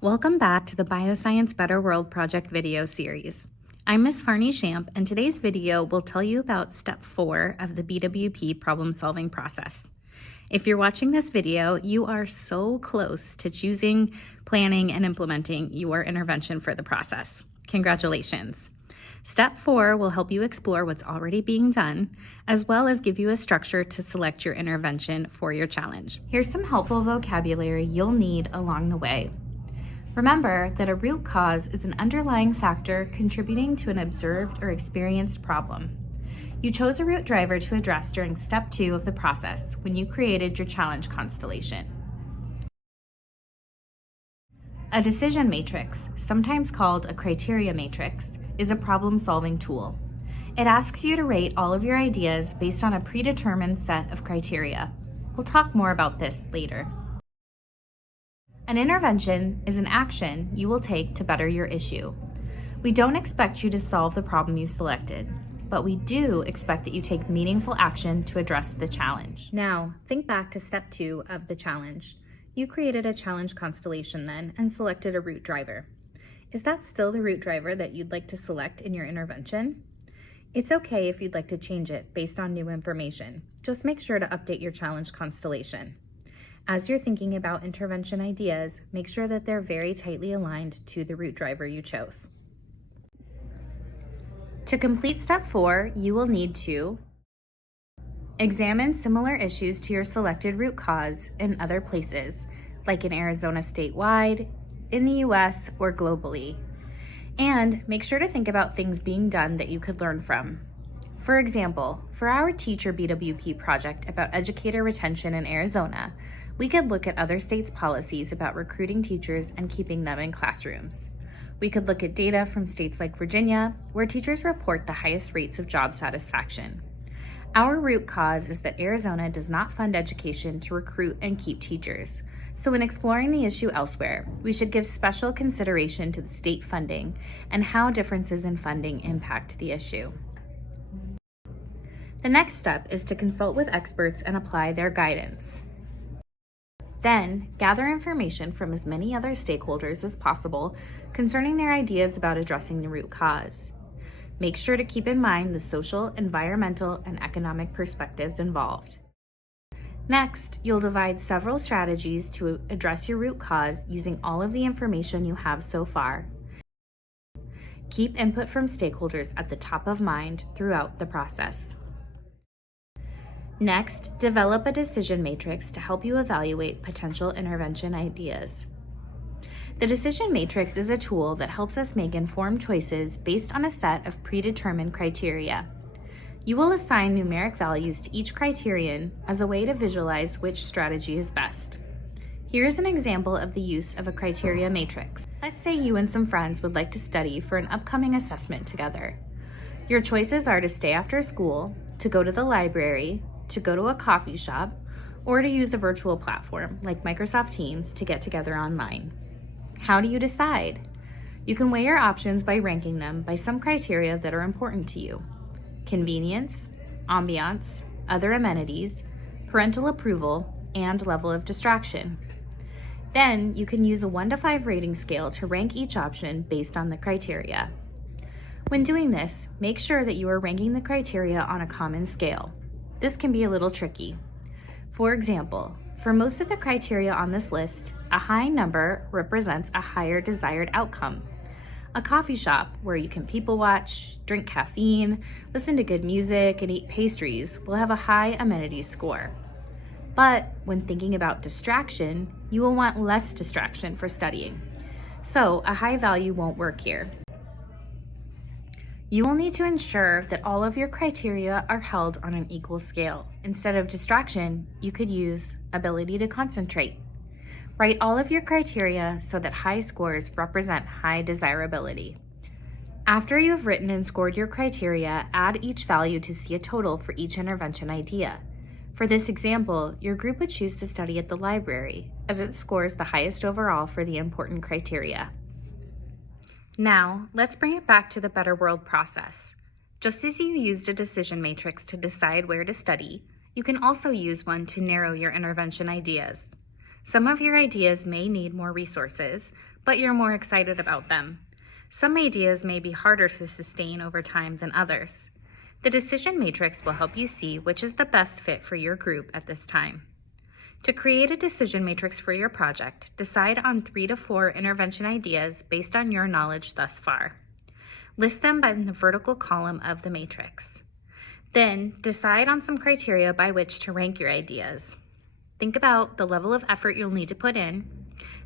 Welcome back to the Bioscience Better World Project video series. I'm Ms. Farney Champ, and today's video will tell you about step 4 of the BWP problem-solving process. If you're watching this video, you are so close to choosing, planning, and implementing your intervention for the process. Congratulations. Step 4 will help you explore what's already being done, as well as give you a structure to select your intervention for your challenge. Here's some helpful vocabulary you'll need along the way. Remember that a root cause is an underlying factor contributing to an observed or experienced problem. You chose a root driver to address during step 2 of the process when you created your challenge constellation. A decision matrix, sometimes called a criteria matrix, is a problem-solving tool. It asks you to rate all of your ideas based on a predetermined set of criteria. We'll talk more about this later. An intervention is an action you will take to better your issue. We don't expect you to solve the problem you selected, but we do expect that you take meaningful action to address the challenge. Now, think back to step 2 of the challenge. You created a challenge constellation then and selected a root driver. Is that still the root driver that you'd like to select in your intervention? It's okay if you'd like to change it based on new information. Just make sure to update your challenge constellation. As you're thinking about intervention ideas, make sure that they're very tightly aligned to the root driver you chose. To complete step 4, you will need to examine similar issues to your selected root cause in other places, like in Arizona statewide, in the US, or globally. And make sure to think about things being done that you could learn from. For example, for our Teacher BWP project about educator retention in Arizona, we could look at other states' policies about recruiting teachers and keeping them in classrooms. We could look at data from states like Virginia, where teachers report the highest rates of job satisfaction. Our root cause is that Arizona does not fund education to recruit and keep teachers. So in exploring the issue elsewhere, we should give special consideration to the state funding and how differences in funding impact the issue. The next step is to consult with experts and apply their guidance. Then, gather information from as many other stakeholders as possible concerning their ideas about addressing the root cause. Make sure to keep in mind the social, environmental, and economic perspectives involved. Next, you'll divide several strategies to address your root cause using all of the information you have so far. Keep input from stakeholders at the top of mind throughout the process. Next, develop a decision matrix to help you evaluate potential intervention ideas. The decision matrix is a tool that helps us make informed choices based on a set of predetermined criteria. You will assign numeric values to each criterion as a way to visualize which strategy is best. Here's an example of the use of a criteria matrix. Let's say you and some friends would like to study for an upcoming assessment together. Your choices are to stay after school, to go to the library, to go to a coffee shop, or to use a virtual platform like Microsoft Teams to get together online. How do you decide? You can weigh your options by ranking them by some criteria that are important to you: convenience, ambiance, other amenities, parental approval, and level of distraction. Then you can use a 1 to 5 rating scale to rank each option based on the criteria. When doing this, make sure that you are ranking the criteria on a common scale. This can be a little tricky. For example, for most of the criteria on this list, a high number represents a higher desired outcome. A coffee shop where you can people watch, drink caffeine, listen to good music, and eat pastries will have a high amenities score. But when thinking about distraction, you will want less distraction for studying. So a high value won't work here. You will need to ensure that all of your criteria are held on an equal scale. Instead of distraction, you could use ability to concentrate. Write all of your criteria so that high scores represent high desirability. After you have written and scored your criteria, add each value to see a total for each intervention idea. For this example, your group would choose to study at the library, as it scores the highest overall for the important criteria. Now, let's bring it back to the Better World process. Just as you used a decision matrix to decide where to study, you can also use one to narrow your intervention ideas. Some of your ideas may need more resources, but you're more excited about them. Some ideas may be harder to sustain over time than others. The decision matrix will help you see which is the best fit for your group at this time. To create a decision matrix for your project, decide on 3 to 4 intervention ideas based on your knowledge thus far. List them in the vertical column of the matrix. Then, decide on some criteria by which to rank your ideas. Think about the level of effort you'll need to put in,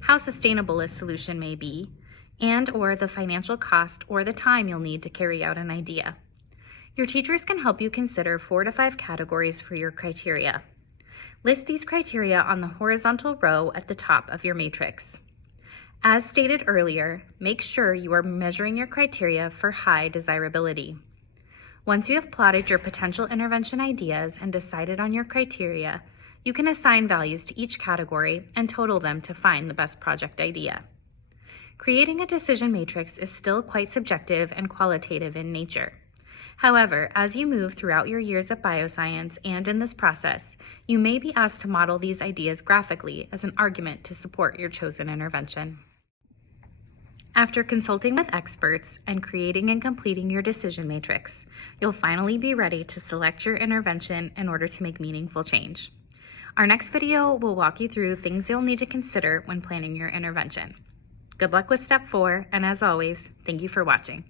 how sustainable a solution may be, and/or the financial cost or the time you'll need to carry out an idea. Your teachers can help you consider 4 to 5 categories for your criteria. List these criteria on the horizontal row at the top of your matrix. As stated earlier, make sure you are measuring your criteria for high desirability. Once you have plotted your potential intervention ideas and decided on your criteria, you can assign values to each category and total them to find the best project idea. Creating a decision matrix is still quite subjective and qualitative in nature. However, as you move throughout your years at bioscience and in this process, you may be asked to model these ideas graphically as an argument to support your chosen intervention. After consulting with experts and creating and completing your decision matrix, you'll finally be ready to select your intervention in order to make meaningful change. Our next video will walk you through things you'll need to consider when planning your intervention. Good luck with step 4, and as always, thank you for watching.